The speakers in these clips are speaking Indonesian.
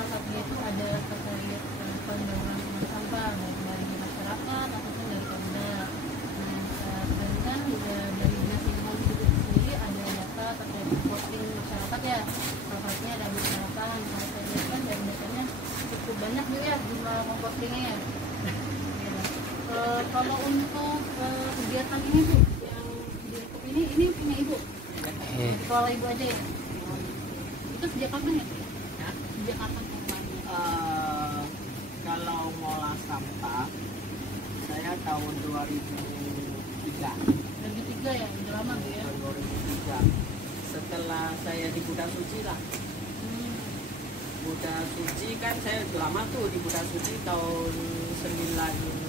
salah satunya itu ada terkait pendaluran sampah dari masyarakat ataupun dari Pemda. Nah, sedangkan dari dinas lingkungan hidup itu sendiri ada data terkait posting masyarakat ya. Salah satunya ada misalkan kalau saya lihat kan dari datanya cukup banyak juga ya jumlah mempostingnya ya. Kalau untuk kegiatan ini Bu, yang di YouTube ini punya Ibu? Kalau Ibu aja ya? Itu sejak kapan ya? Sejak kapan? Kalau ngolah sampah, saya tahun 2003. 2003 ya? Udah lama Bu ya? 2003. Setelah saya di Buddha Suci lah. Buddha Suci kan saya lama tuh di Buddha Suci tahun 98.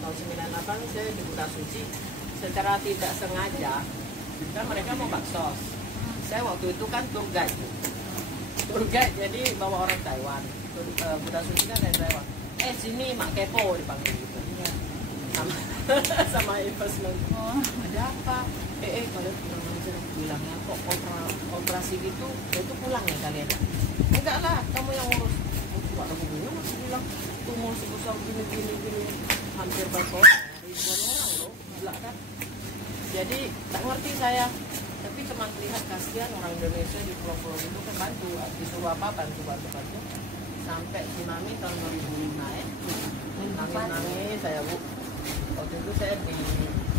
Tahun 98 saya di Buddha Suci. Secara tidak sengaja kan mereka mau baksos. Saya waktu itu kan tour guide jadi bawa orang Taiwan. Buddha Suci kan dari Taiwan. Sini Mak Kepo dipanggil gitu. Sama sama investment. Ada apa? Kalau bilangnya kok operasi gitu, itu pulang ya kalian? Enggak lah, kamu yang ngurus. Waduh, bunyinya masih bilang tumor sebesar gini, hampir berapa ribuan orang loh, gila kan? Jadi tak ngerti saya, tapi cuma lihat kasihan orang Indonesia di pulau-pulau itu kan bantu, disuruh apa bantu. Sampai tsunami tahun 2005 ya, nangis saya Bu. Waktu itu saya di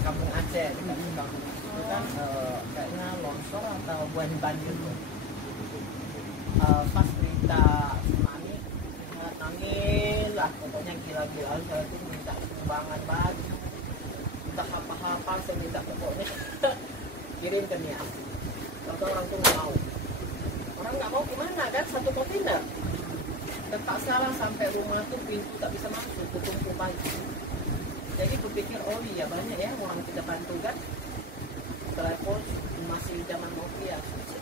Kampung Aceh, di kampung itu kan kayaknya longsor atau banjir tuh. Pas berita tsunami, nangis lah, pokoknya gila-gila. Saya tuh minta sumbangan baju, minta apa-apa, saya minta pokoknya kirim ke Nias. Kalau orang tuh nggak mau, gimana kan, satu kontainer. Terpaksa lah sampai rumah tuh pintu tak bisa masuk, tutup baju. Jadi berpikir, oh iya banyak ya orang kita bantu kan. Telepon masih zaman Nokia,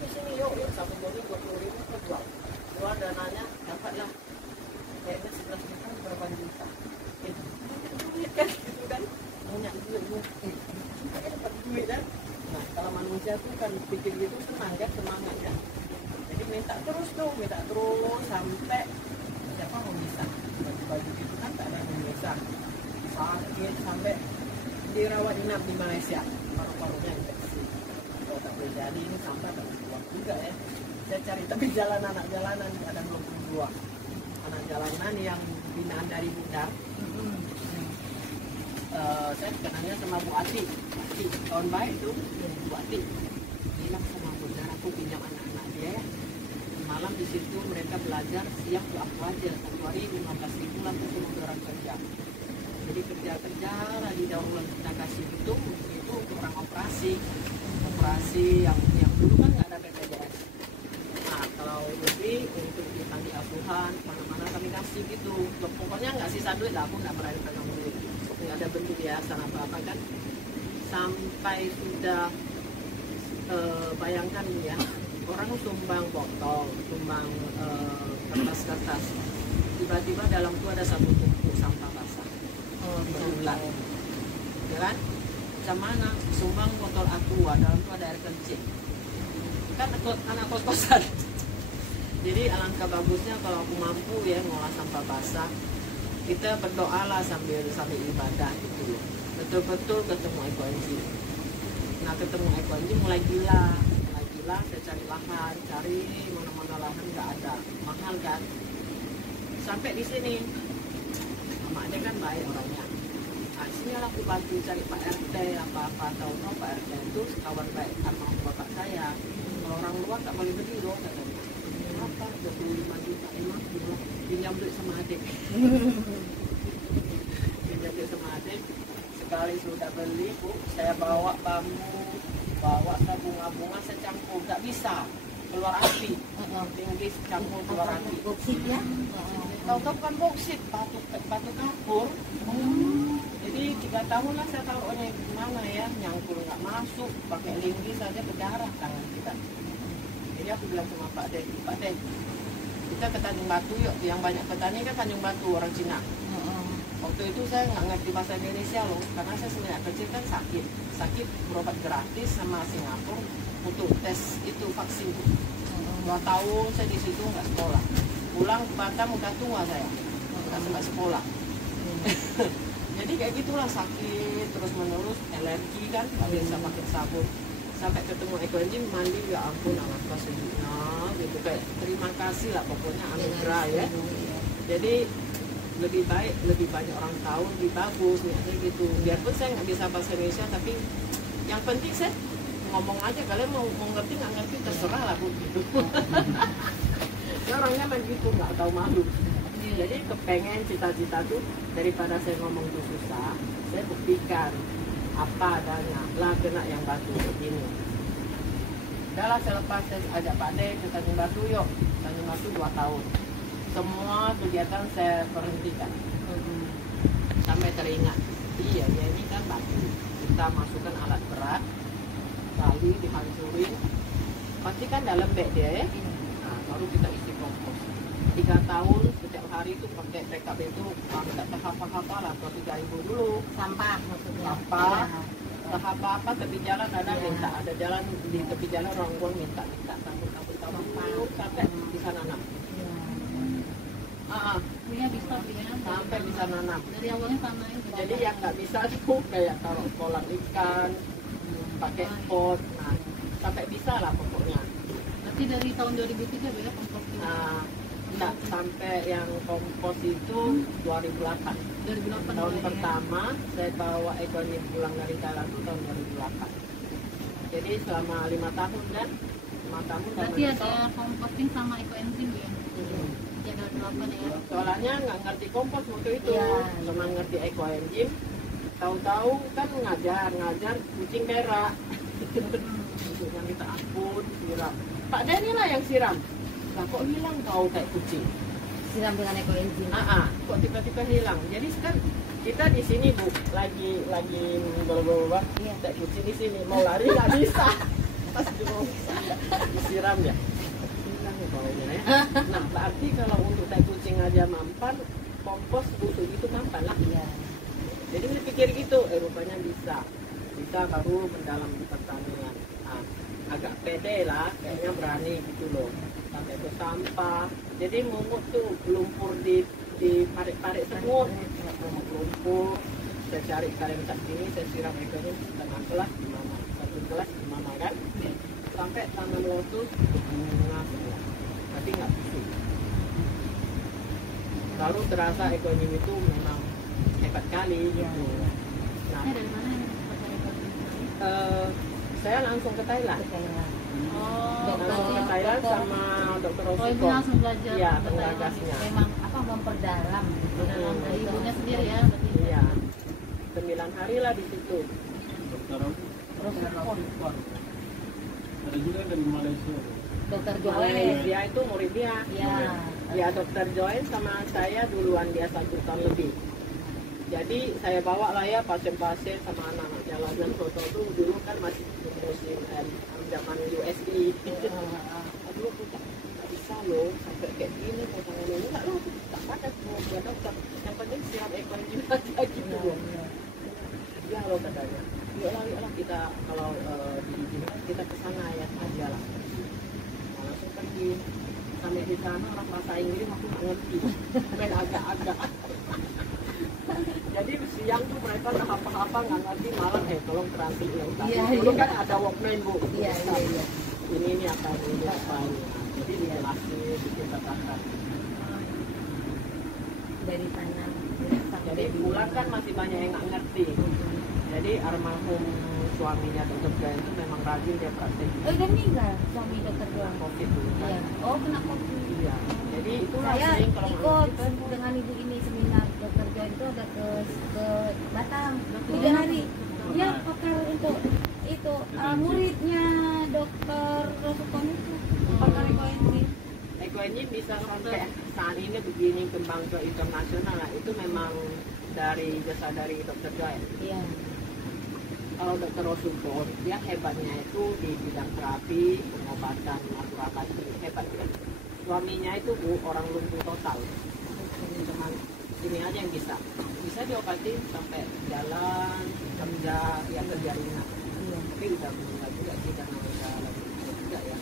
sini yuk satu bodi 20.000 per jual dananya dapatlah kayaknya 11 juta berapa juta duit kan gitu kan, banyak duit dapat duit kan. Nah kalau manusia tuh kan pikir gitu senang kan, semangat kan, jadi minta terus sampai siapa mau bisa baju itu kan tak ada yang bisa, sakit sampai dirawat inap di Malaysia, paru-parunya infeksi. Kalau tak boleh jadi ini sampah tak keluar juga ya. Saya cari tapi anak jalanan ada 22 anak jalanan yang binaan dari Bunda. Saya kenalnya sama Bu Ati tahun baik itu Bu Ati bilang sama Bunda, aku pinjam anak-anak dia ya. Malam di situ mereka belajar, siang tuh aku aja 15.000 lah untuk orang kerja. Jadi kerja lah di daur kita kasih itu untuk orang operasi yang dulu kan nggak ada BPJS. Nah kalau lebih untuk di panti asuhan mana-mana kami kasih gitu. Pokoknya nggak sisa duit lah, aku nggak pernah pegang duit. Nggak ada bentuk yayasan apa kan. Sampai sudah bayangkan ya, orang sumbang botol, sumbang kertas-kertas. Tiba-tiba dalam itu ada satu tumpuk sampah basah. Berulang, ya kan? Macam mana? Sumbang botol aqua, dalam itu ada air kencing. Kan anak kos-kosan. Jadi alangkah bagusnya kalau aku mampu ya ngolah sampah basah, kita berdoalah sambil ibadah gitu loh. Betul-betul ketemu ekoenzi. Nah ketemu ekoenzi mulai gila, saya cari lahan, cari mana-mana lahan nggak ada, mahal kan. Sampai di sini. Maknya kan baik orangnya. Nah, sini aku bantu cari Pak RT apa-apa, tahu Pak RT itu kawan baik sama bapak saya. Kalau orang luar tak boleh beli loh katanya. Kenapa? 25 juta emang pinjam duit sama adik. Pinjam duit sama adik. Sekali sudah beli Bu, saya bawa bambu, bawa bunga-bunga secampur, nggak bisa keluar api. Tinggi campur keluar api. Boksit ya? Tahu-tahu kan boksit, batu kapur. Jadi 3 tahun lah saya tahu gimana ya, nyangkul nggak masuk, pakai linggis saja berdarah tangan kita. Jadi aku bilang sama Pak Dek, kita ke Tanjung Batu yuk, yang banyak petani kan Tanjung Batu orang Cina. Waktu itu saya nggak ngerti bahasa Indonesia loh, karena saya semenjak kecil kan sakit berobat gratis sama Singapura untuk tes itu vaksin. 2 tahun saya di situ nggak sekolah. Pulang ke Batam udah tua saya, nggak sekolah. Jadi kayak gitulah, sakit terus menerus, alergi kan, nggak bisa pakai sabun. Sampai ketemu ekoenzim, mandi ya ampun alangkah sejuknya gitu, kayak terima kasih lah pokoknya, anugerah ya. Jadi lebih baik, lebih banyak orang tahu, lebih bagus niatnya gitu. Biarpun saya nggak bisa bahasa Indonesia, tapi yang penting saya ngomong aja, kalian mau ngerti nggak ngerti terserah lah Bu gitu. Ya, orangnya main gitu, nggak tahu malu. Jadi kepengen cita-cita tuh daripada saya ngomong tuh susah, saya buktikan apa adanya lah, kena yang batu begini. Udahlah, selepas saya ajak Pak De ke Tanjung Batu, yuk Tanjung Batu 2 tahun. Semua kegiatan saya berhentikan. Sampai teringat, iya ya ini kan batu, kita masukkan alat berat, kali dihancurin, pasti kan ada lembek dia ya. Nah, baru kita isi kompos. 3 tahun setiap hari itu pakai PKB itu tidak terhapa-hapa lah, 3.000 dulu. Sampah maksudnya. Sampah, apa tepi jalan ada minta, ada jalan di tepi jalan orang buang minta tampung sampai bisa nanam. Punya bisa ya. Sampai bisa nanam. Dari awalnya tanain. Jadi yang nggak bisa tuh kayak taruh kolam ikan, pakai pot, nah sampai bisa lah pokoknya. Berarti dari tahun 2003 ya kompos ini. Nah, enggak, sampai yang kompos itu 2008. 2008 Tahun ya. pertama saya bawa ekoenzim pulang dari Thailand itu tahun 2008. Jadi selama 5 tahun kan, 5 tahun. Berarti ada composting sama ekoenzim ya. Jaga 8 ya. Soalnya nggak ngerti kompos waktu itu, cuma ngerti ekoenzim. Tahu-tahu kan ngajar kucing berak. Yang minta ampun, siram. Pak Denny lah yang siram. Lah kok hilang kau kayak kucing? Siram dengan ekoenzim. Kok tiba-tiba hilang. Jadi sekarang kita di sini Bu, lagi berubah. Kayak kucing di sini mau lari nggak bisa. Pas disiram ya. Hilang baunya ya. Nah, berarti kalau untuk tai kucing aja mampan, kompos busuk itu mampan lah. Iya. Jadi saya pikir gitu, rupanya bisa baru mendalam di pertanian. Nah, agak pede lah, kayaknya berani gitu loh. Sampai ke sampah, jadi mungut tuh lumpur di parik-parik semut, lumpur. Saya cari kaleng cat ini, saya siram ekoenzim setengah gelas gimana, 1 gelas gimana kan? Sampai tanam lotus bunga semua, tapi nggak busuk. Lalu terasa ekoenzim itu memang hebat kali gitu. Nah, Dari mana yang pakai ekoenzim? saya langsung ke Thailand. Langsung ke Thailand sama Dr. Oh, ibu Rosiko. langsung belajar. Iya, penggagasnya. Memang memperdalam gitu. Dalam dari ibunya sendiri ya. Berarti. Iya. 9 hari lah di situ. Ada juga dari Malaysia. Dokter Dia itu murid dia. Iya. Ya, Dokter Joen sama saya duluan dia 1 tahun lebih. Jadi saya bawa lah ya pasien-pasien sama anak-anak jalanan foto tuh dulu kan masih musim zaman USD. Aduh, aku tak bisa loh sampai kayak gini potongan ini nggak loh, tak padat mau dia dokter. Yang penting siap ekoenzim aja gitu loh. Ya loh katanya. Yuk lah kita kalau diizinkan kita ke sana ya aja lah. Langsung pergi. Sampai di sana orang bahasa Inggris aku nggak ngerti. Main agak-agak. Jadi siang tuh mereka nggak apa-apa nggak ngerti, malam tolong translate ya. Dulu kan ada Walkman Bu. Iya. Ini apa ini apa ini. Jadi dijelasin, bikin katakan. Dari tanam. Jadi pulang kan masih banyak yang nggak ngerti. Jadi almarhum suaminya Dokter Joen itu memang rajin dia praktek. Oh, udah meninggal suami Dokter Joen. COVID dulu kan. Iya. Oh, kena COVID. Iya. Jadi itulah Saya sering kalau ikut ngerti, dengan ibu ini seminar Dokter Joen itu ada ke Batam 3 hari. Dia pakar untuk itu muridnya Dokter Rosukon itu pakar ekoenzim. ekoenzim bisa sampai saat ini begini kembang ke internasional lah. Itu memang dari jasa dari Dokter Joen. Iya. Kalau Dokter Rosukon dia hebatnya itu di bidang terapi, pengobatan, naturopati, hebat ya. Suaminya itu Bu orang lumpuh total. Cuman ini aja yang bisa diobatin sampai jalan kerja ya kerja ringan. Tapi udah meninggal juga sih karena udah lagi juga ya.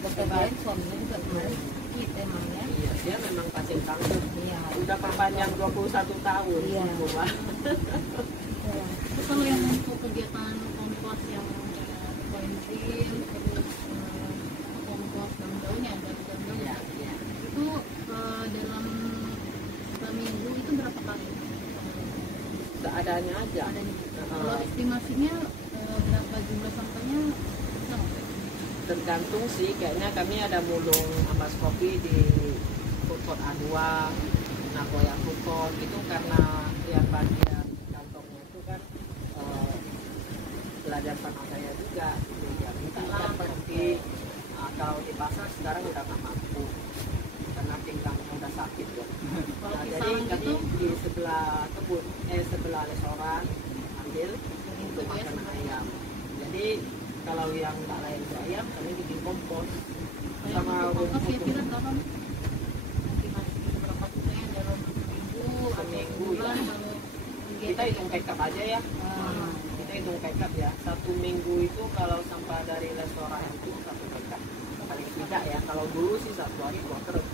Bekerjain suaminya juga kemarin sakit emang ya. Iya, dia memang pasien kanker. Iya. Udah perpanjang 21 tahun. Iya. Semua. Terus kalau yang untuk kegiatan kompos yang koenzim terus kompos daun-daunnya dari daun-daunnya Iya, iya. itu dalam seminggu itu berapa kali? Seadanya aja. Ada nih. Kalau estimasinya berapa jumlah sampahnya? Bisa nggak? Tergantung sih, kayaknya kami ada mulung ampas kopi di food court A2, Nagoya food court itu karena yang bagian kantongnya itu kan belajar sama saya juga, gitu. Ya minta lah pergi. Kalau di pasar sekarang udah nggak mampu karena pinggangnya udah sakit ya. Kalau Nah, jadi kisaran kami gitu di sebelah kebun, sebelah restoran ambil untuk ya, makan ayam. Jadi kalau yang tak lain itu ayam, kami bikin kompos sama kompos rumput. kira-kira berapa? Estimasi berapa persennya dalam seminggu atau Seminggu, sebulan ya. kalau Kita hitung backup aja ya. Kita hitung backup ya. 1 minggu itu kalau sampah dari restoran itu 1 backup. Paling tidak ya. Kalau dulu sih 1 hari 2 truk.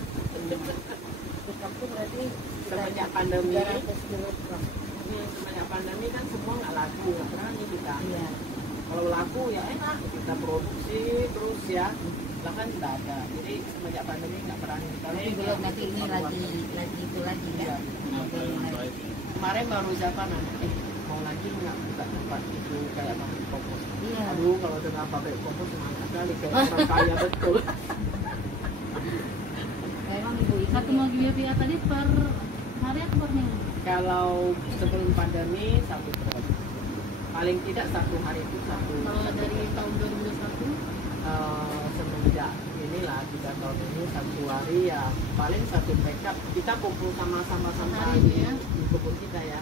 Sikap tuh berarti Semenjak pandemi, 300 kilogram. semenjak pandemi kan semua nggak laku, nggak berani kita. Iya. Kalau laku ya enak, kita produksi terus ya. Bahkan tidak ada. Jadi semenjak pandemi nggak berani kita. Tapi belum nanti ini lagi itu lagi ya. Kenapa yang baik? Kemarin baru siapa nanya, mau lagi nggak buka tempat itu kayak pabrik kompos? Iya. Aduh, kalau dengar pabrik kompos semangat kali kayak orang kaya betul. Memang ibu ini satu mobil tadi per hari atau per minggu? Kalau sebelum pandemi 1 truk, paling tidak 1 hari itu 1. Kalau dari tahun 2021 Semenjak inilah 3 tahun ini 1 hari ya paling 1 backup. Kita kumpul sama-sama Hari di, ya. di kebun kita ya.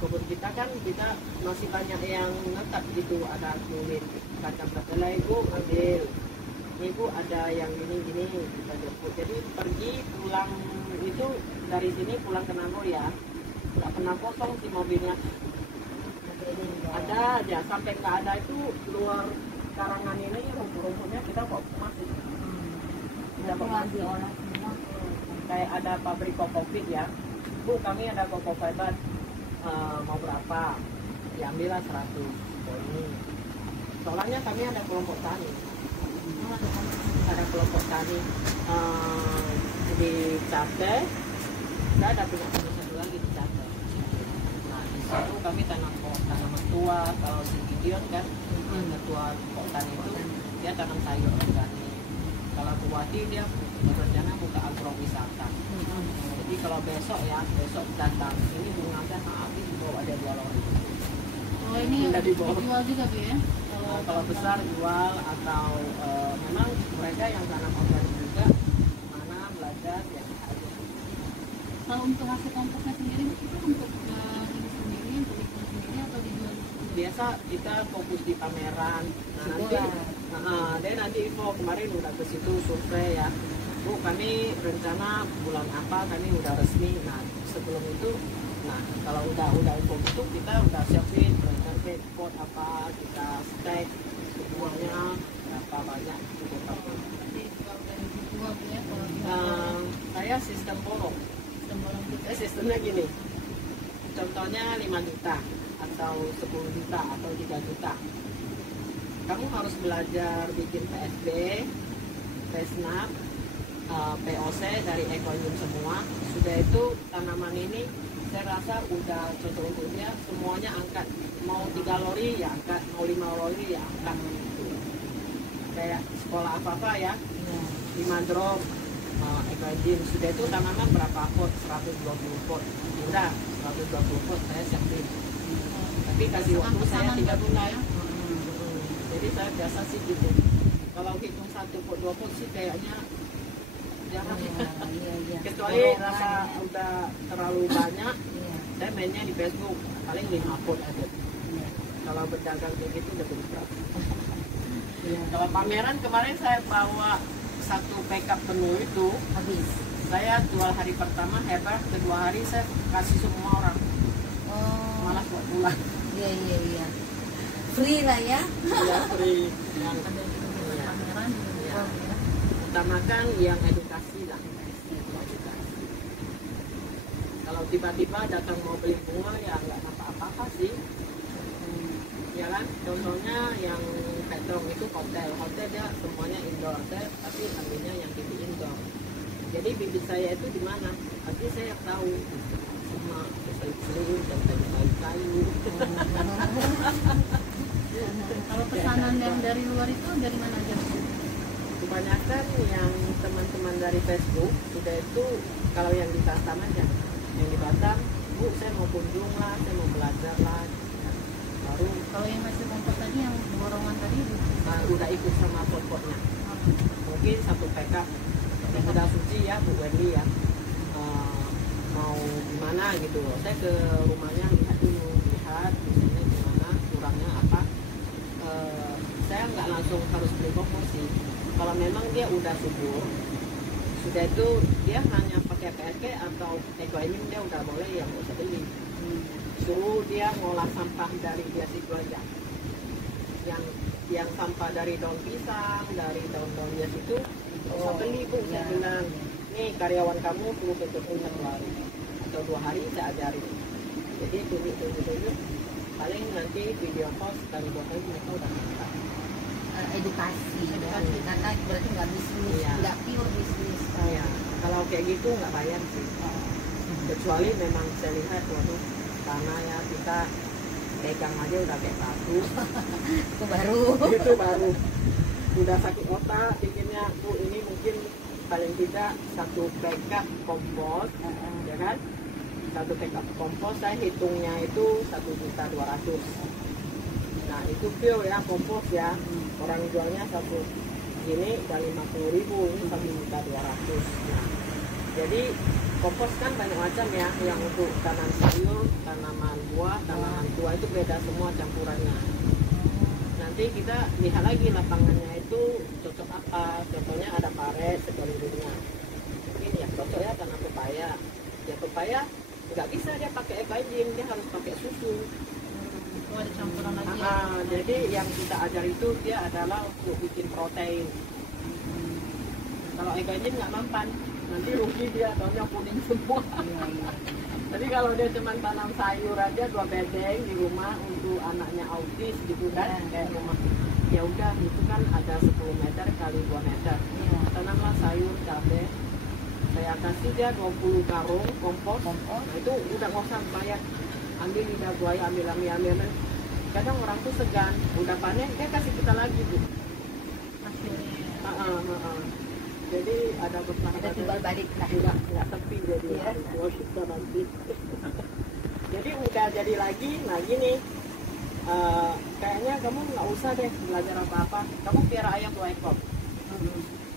Kebun kita kan kita masih banyak yang netap gitu, ada kulit kacang kedelai ibu ambil, ibu ada yang gini kita jemput. Jadi pergi pulang itu dari sini pulang ke Nangor ya nggak pernah kosong sih mobilnya, ada aja sampai nggak ada itu luar karangan ini rumput-rumputnya kita kok masih tidak pernah diolah semua. kayak ada pabrik kokopit ya, bu kami ada kokofiber mau berapa, diambillah 100. Oh ini soalnya kami ada kelompok tani, ada kelompok tani di Cate, kita ada punya satu lagi di Cate. Nah di situ kami tanam tanaman tua. Kalau si Gideon kan ketua kelompok tani itu dia tanam sayur organik. Kalau Buati dia berencana buka agrowisata. Jadi kalau besok datang ini bunganya habis bawa ada 2 lori. oh ini Udah dibawa. dijual juga Bu ya? Kalau besar jual atau memang mereka yang tanam organik juga mana belajar ya ada. Kalau untuk hasil komposnya sendiri itu untuk ini sendiri, untuk iklan sendiri atau dijual? Biasa kita fokus di pameran. Dia nanti info kemarin udah ke situ survei ya. Bu kami rencana bulan apa kami udah resmi. Nah sebelum itu, nah kalau udah info itu kita udah siapin rencana pot apa kita stek semuanya berapa banyak gitu. Jadi kalau dari dijual Bu ya kalau Saya sistem borong. sembarang gitu. Sistemnya gini, contohnya 5 juta atau 10 juta atau 3 juta. Kamu harus belajar bikin PSB, PSNAP, POC dari ekonom semua. Sudah itu tanaman ini saya rasa udah cocok untuk dia, semuanya angkat. Mau 3 lori ya angkat, mau 5 lori ya angkat. Kayak sekolah apa-apa ya, 5 drum. Ekonom sudah itu tanaman berapa pot? 120 pot. Udah 120 pot saya siapin. Tapi kasih waktu saya 3 bulan. Jadi saya biasa sih gitu. Kalau hitung 1 pot 2 pot sih kayaknya jangan. Iya. Kecuali rasa udah terlalu banyak, saya mainnya di Facebook paling 5 pot aja. Kalau berdagang kayak gitu udah berat. Kalau pameran kemarin saya bawa 1 backup penuh itu Habis. saya jual hari pertama hebat, kedua hari saya kasih semua orang, Oh. malas buat pulang. Iya. Free lah ya. Ya free. Ada juga pameran juga. utamakan yang edukasi lah. Edukasi. Kalau tiba-tiba datang mau beli bunga ya nggak apa-apa sih. Ya kan, contohnya yang Petrong itu hotel dia semuanya indoor, tapi ambilnya yang bibi indoor. Jadi bibit saya itu di mana? Tapi saya tahu semua selip-selip dan kayu-kayu. Kalau pesanan yang dari luar itu dari mana aja? Kebanyakan yang teman-teman dari Facebook sudah itu kalau yang di Batam aja, yang di Batam, Bu saya mau kunjung lah, saya mau belajar lah. Baru Kalau yang masih kompor tadi yang borongan tadi udah ikut sama pokoknya. Mungkin satu PK yang udah suci ya Bu Wendy ya. Mau gimana gitu loh. Saya ke rumahnya lihat dulu, lihat misalnya gimana, kurangnya apa. Saya nggak langsung harus beli kompor sih. Kalau memang dia udah subur, sudah itu dia hanya pakai PRK atau ekoinim dia udah boleh ya nggak usah beli. Suruh dia ngolah sampah dari dia situ aja. Yang sampah dari daun pisang, dari daun-daun dia situ, nggak usah beli Bu. Saya bilang, nih karyawan kamu perlu betul-betul 1 hari atau 2 hari saya ajarin. Jadi tunjuk. Paling nanti video call sekali 2 kali mereka udah bisa. Edukasi karena berarti nggak bisnis, Iya. nggak pure bisnis. Ya, kalau kayak gitu nggak bayar sih. Kecuali memang saya lihat waktu tanah ya kita pegang aja udah kayak batu. Itu baru. Itu baru udah sakit otak bikinnya. Bu ini mungkin paling tidak 1 backup kompos, ya kan? 1 backup kompos saya hitungnya itu 1.200.000. Nah itu pure ya kompos ya. Orang jualnya 1 gini udah 50.000, ini 1.200.000. Nah, jadi kompos kan banyak macam ya, yang untuk tanaman sayur, tanaman buah, tanaman tua itu beda semua campurannya. Nanti kita lihat lagi lapangannya itu cocok apa. Contohnya ada paret sekelilingnya, mungkin ya cocok ya tanam pepaya. Ya pepaya nggak bisa dia pakai ekoenzim, dia harus pakai susu. itu ada campuran lagi ya. Jadi yang kita ajar itu dia adalah untuk bikin protein. Kalau ekoenzim nggak mempan, nanti rugi dia, daunnya kuning semua. Jadi kalau dia cuma tanam sayur aja 2 bedeng di rumah untuk anaknya autis gitu kan, kayak rumah ya udah itu kan ada 10 meter kali 2 meter. Tanamlah sayur, cabai. Saya kasih dia 20 karung kompos. Nah, itu udah nggak usah bayar. Ambil lidah buaya, ambil. Kadang orang tuh segan, udah panen dia kasih kita lagi Bu. Hasilnya. Jadi ada beberapa Ada timbal balik lah. nggak tepi jadi harus kita nanti. Jadi udah jadi lagi. Nah gini, kayaknya kamu nggak usah deh belajar apa-apa. Kamu piara ayam 2 ekor.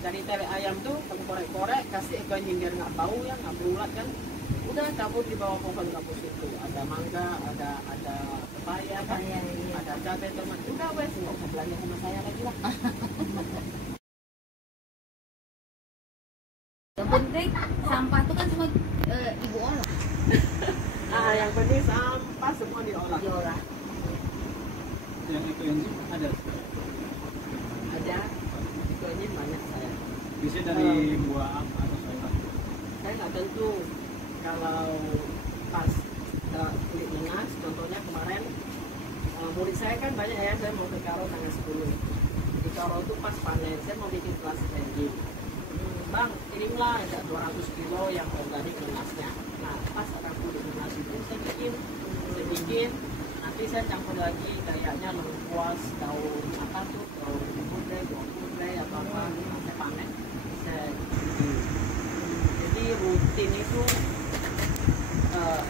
Dari tele ayam tuh kamu korek-korek, kasih ekoenzim biar nggak bau ya, nggak berulat kan. Udah kabur di bawah pohon gabus itu. Ada mangga, ada pepaya kan, ada cabai, tomat. Udah wes nggak usah belanja sama saya lagi lah. Yang penting sampah itu kan semua ibu olah. Yang penting sampah semua diolah. Diolah. Yang ekoenzim ada. Ada ekoenzim banyak saya. Biasanya dari buah apa atau sayur? Saya nggak tentu. Kalau pas kulit lunas, contohnya kemarin murid saya kan banyak ya, saya mau ke Karo tanggal 10. Di Karo itu pas panen, saya mau bikin kelas engine. Bang, kirimlah ada 200 kilo yang organik lunasnya. Nah, pas ada kulit lunas itu saya bikin, nanti saya campur lagi kayaknya lengkuas, daun apa tuh, daun putih, apa-apa, saya panen, saya bikin. Jadi rutin itu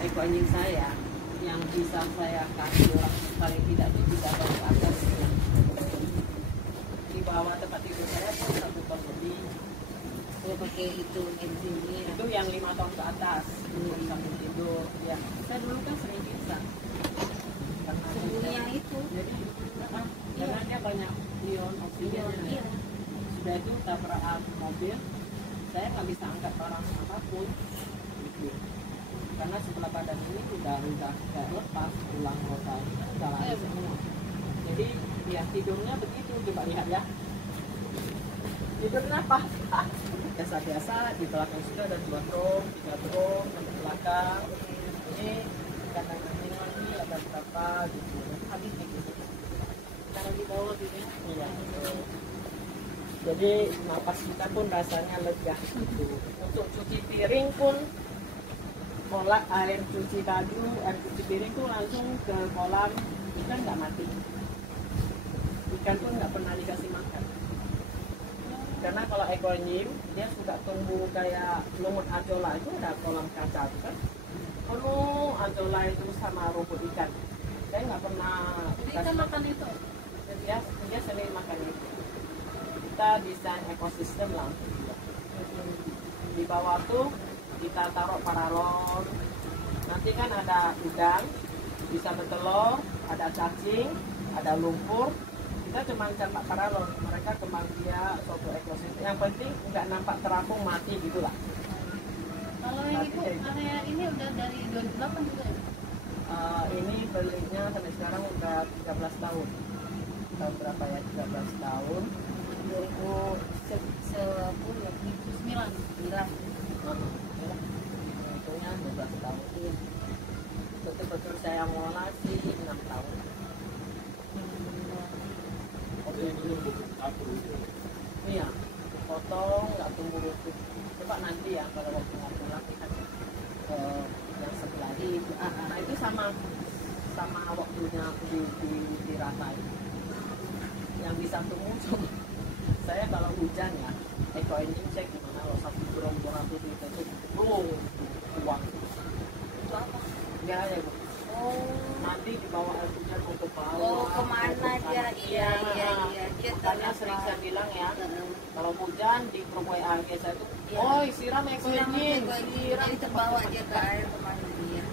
ekoenzim saya yang bisa saya kasih orang paling tidak itu bisa baru atas di bawah tempat tidur saya pun 1 ton lebih. Kalau pakai itu enzimnya. Itu yang 5 tahun ke atas sambil tidur ya. Saya dulu kan sering bisa karena Sebelumnya itu. jadi karena dia banyak ion oksigen. Iya. Sudah itu tabrak mobil, saya nggak bisa angkat barang apapun gitu. Karena sebelah badan ini udah kayak lepas, tulang roda udah lari semua. Jadi ya tidurnya begitu, coba lihat ya. Tidur kenapa? Biasa-biasa di belakang sudah ada 2 drum, 3 drum, di belakang. Ini kandang anjing lagi ada berapa gitu. Habis gitu. Taruh di bawah gitu ya. Iya. Betul. Jadi napas kita pun rasanya lega gitu. Untuk cuci piring pun kolam air cuci baju, air cuci piring tuh langsung ke kolam, ikan nggak mati. Ikan pun nggak pernah dikasih makan. Karena kalau ekor nyim dia suka tumbuh kayak lumut ajola itu ada kolam kaca itu kan. Penuh ajola itu sama rumput ikan. Saya nggak pernah Jadi kita makan itu. dia sering makan itu. Kita desain ekosistem lah untuk dia. Di bawah tuh kita taruh paralon. Nanti kan ada udang bisa bertelur, ada cacing, ada lumpur. Kita cuma campak paralon, mereka kembang dia suatu ekosistem. Yang penting nggak nampak terapung mati gitulah. Kalau yang ibu area ini udah dari 2008 juga ya? Ini belinya sampai sekarang udah 13 tahun. Tahun berapa ya? 13 tahun. 2009. Hitungnya 12 tahun. Betul-betul saya mengolah sih 6 tahun. Oke, dulu buku aku itu. Iya, potong nggak tumbuh rumput. Coba nanti ya kalau waktu nggak pulang kita ke yang sebelah itu. Nah itu sama waktunya di rata itu. Yang bisa tumbuh coba. Saya kalau hujan ya, ekor ini cek gimana loh satu burung 200 liter itu belum uang. Itu apa? Enggak ya bu. Nanti dibawa air hujan untuk bawah. Kemana dia? Iya. Dia Makanya sering saya bilang ya, kalau hujan di grup WA saya itu, oi siram ekor ini, siram Jadi terbawa dia ke air kemana dia?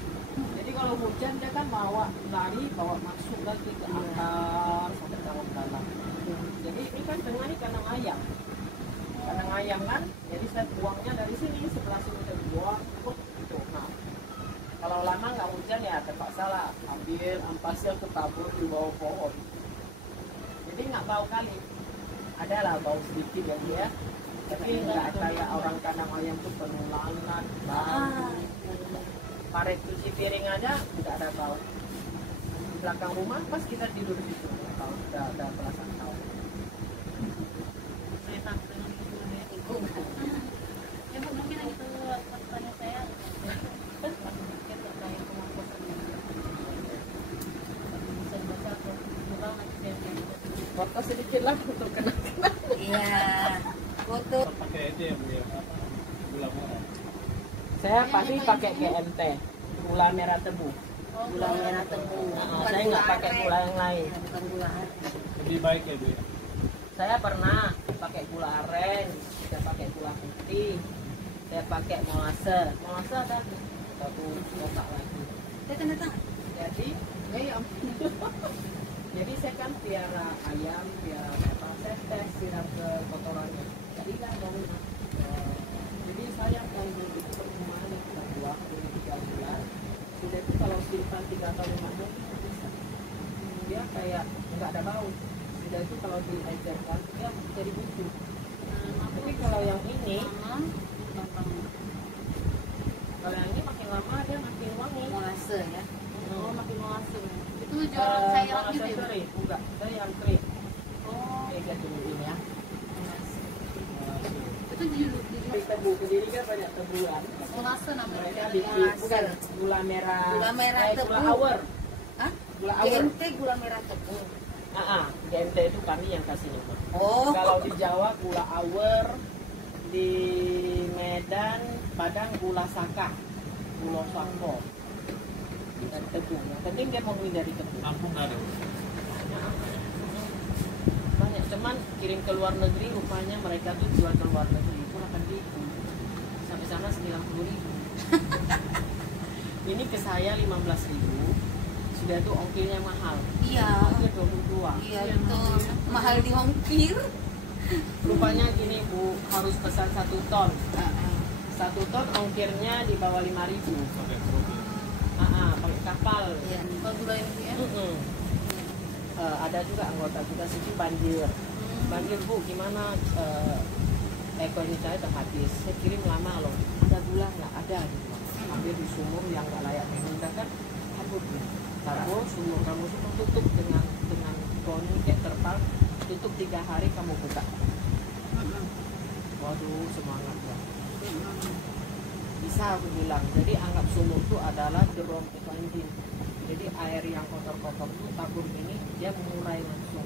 Jadi kalau hujan dia kan bawa lari, bawa masuk lagi ke akar sampai dalam dalam. Jadi ini kan tengah ini kandang ayam kan, jadi saya buangnya dari sini sebelah sini saya buang, gitu. Nah, kalau lama nggak hujan ya terpaksa lah ambil ampasnya ketabur di bawah pohon. Jadi nggak bau kali, ada lah bau sedikit ya dia, tapi nggak kayak orang kandang ayam tuh penuh lalat, bau. Paret cuci piring aja nggak ada bau. Di belakang rumah pas kita tidur di situ, kalau sudah ada belasan tahun. Saya takut dengan itu ya. Ya bu, mungkin itu pertanyaan saya. Mungkin terkait pengongkosan ini. Bisa dibaca atau kurang nanti saya lihat. Foto sedikit lah untuk kenang-kenang. Iya. Foto. Pakai itu ya, Bu, ya, apa? Gula merah. Saya pasti pakai GMT, gula merah tebu. Gula merah tebu. Nah, saya nggak pakai gula yang lain. Bukan gula aren. Lebih baik ya, Bu, ya. Saya pernah pakai gula aren, saya pakai gula putih, saya pakai molase. Molase ada satu kotak lagi. Datang. Jadi, jadi saya kan piara ayam, piara apa, saya tes siram ke kotorannya. Jadi kan mau jadi saya kalau itu perkembangan yang kita buat 3 bulan, sudah itu kalau simpan 3 atau 5 bulan itu bisa. Dia kayak nggak ada bau. Sudah itu kalau diencerkan dia jadi busuk. Tapi kalau yang ini, kalau yang ini makin lama dia makin wangi. Molase ya. Oh, makin masuk. Itu jualan cairan gitu ya? Kering. Enggak, saya yang kering. Oh, Lihat dulu ini ya. itu dijual Di tebu sendiri kan banyak tebuan. molase namanya. Mereka bikin bukan gula merah. Gula merah Gula tebu. awar. Hah? Gula awar. GMT gula merah tebu. GMT itu kami yang kasih nama. Oh. Kalau di Jawa gula awar, di Medan, Padang gula saka, gula sako. Dan tebu. Yang penting dia menghindari tebu. Lampung ada. Banyak, cuman kirim ke luar negeri rupanya mereka tuh jual ke luar negeri itu 8.000 sampai sana 90.000. Ini ke saya 15.000, sudah tuh ongkirnya mahal, Iya. ongkir 22. Iya betul. Mahal di ongkir. Rupanya gini Bu, harus pesan 1 ton. 1 ton ongkirnya di bawah 5.000. Pakai truk ya. Pakai kapal. Iya. Kalau gula ini ya. Ada juga anggota juga sini banjir. banjir Bu, gimana ekor ini saya udah habis, saya kirim lama loh, ada gula nggak ada gitu. Ambil di sumur yang nggak layak minum, dan kan kabut nih. Taruh sumur kamu semua tutup dengan koni kayak terpal, tutup 3 hari kamu buka. Waduh, semangat ya. Bisa aku bilang, jadi anggap sumur itu adalah drum engine. Jadi air yang kotor-kotor itu tabur ini dia mengurai langsung.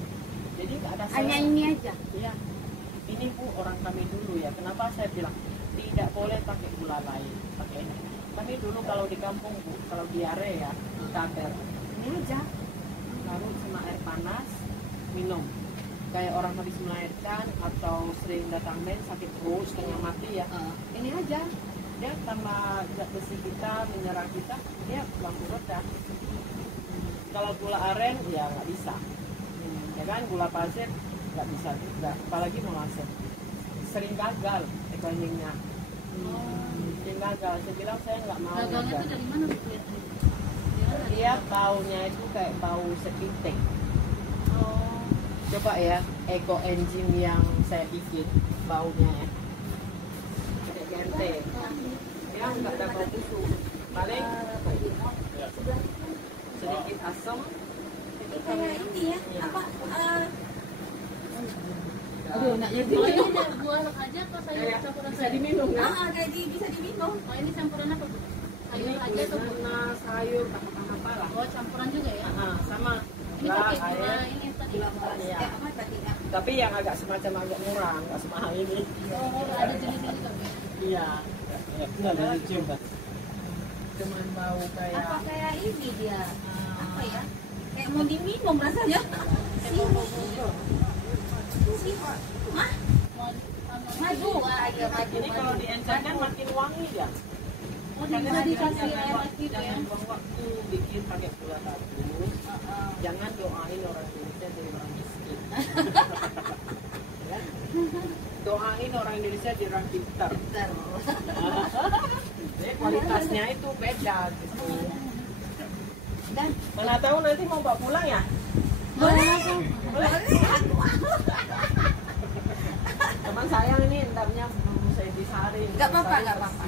Jadi nggak ada Hanya ini aja. Ya, ini Bu orang kami dulu ya. Kenapa saya bilang tidak boleh pakai gula lain, pakai ini. Kami dulu kalau di kampung Bu, kalau diare ya, taber ini aja, larut sama air panas, minum. Kayak orang habis melahirkan atau sering datang men sakit perut setengah mati ya, ini aja. Dia tambah zat besi kita, mineral kita, dia lampu reda. Kalau gula aren ya nggak bisa, ya kan gula pasir nggak bisa juga, apalagi molasses. Sering gagal ekonominya, sering gagal. Saya bilang saya nggak mau. Gagangnya gagal. tuh dari mana Bu? Dia baunya itu kayak bau sepinting. Oh. Coba ya, eco engine yang saya bikin baunya ya. Kayak gente. Dia nggak ada bau busuk. Paling sedikit asam. Kayak ini ya. Iya. Apa? Aduh, nak jadi. Oh, ini dari buah aja atau sayur Kayak campuran bisa sayur? diminum ya? Jadi bisa diminum. Oh, ini campuran apa Bu? Ini Sayur aja atau Bu? kulit sayur apa lah. Oh, campuran juga ya? Sama. Ini Lah, pakai gula air. ini tadi. Gula merah. Iya. Apa tadi ya? Tapi yang agak semacam agak murah, nggak semahal ini. Oh, ada jenisnya juga Bu. Iya. Ya, enggak dari cium kan. Cuman bau Apa kayak kayak ini dia? Apa ya? Kayak mau diminum rasanya. Sihor. Mah? Madu. Ya madu. ini kalau diencerkan makin wangi ya. Oh, bisa dikasih air lagi ya? Jangan buang waktu bikin pakai gula tabur. Jangan doain orang Indonesia jadi orang miskin. Ya. Doain orang Indonesia jadi orang pintar. Bentar. Jadi kualitasnya itu beda gitu. Dan Mana tahu nanti mau bawa pulang ya? boleh. Boleh. Aku Teman sayang ini endapnya belum saya disaring. Nggak apa-apa, nggak apa-apa.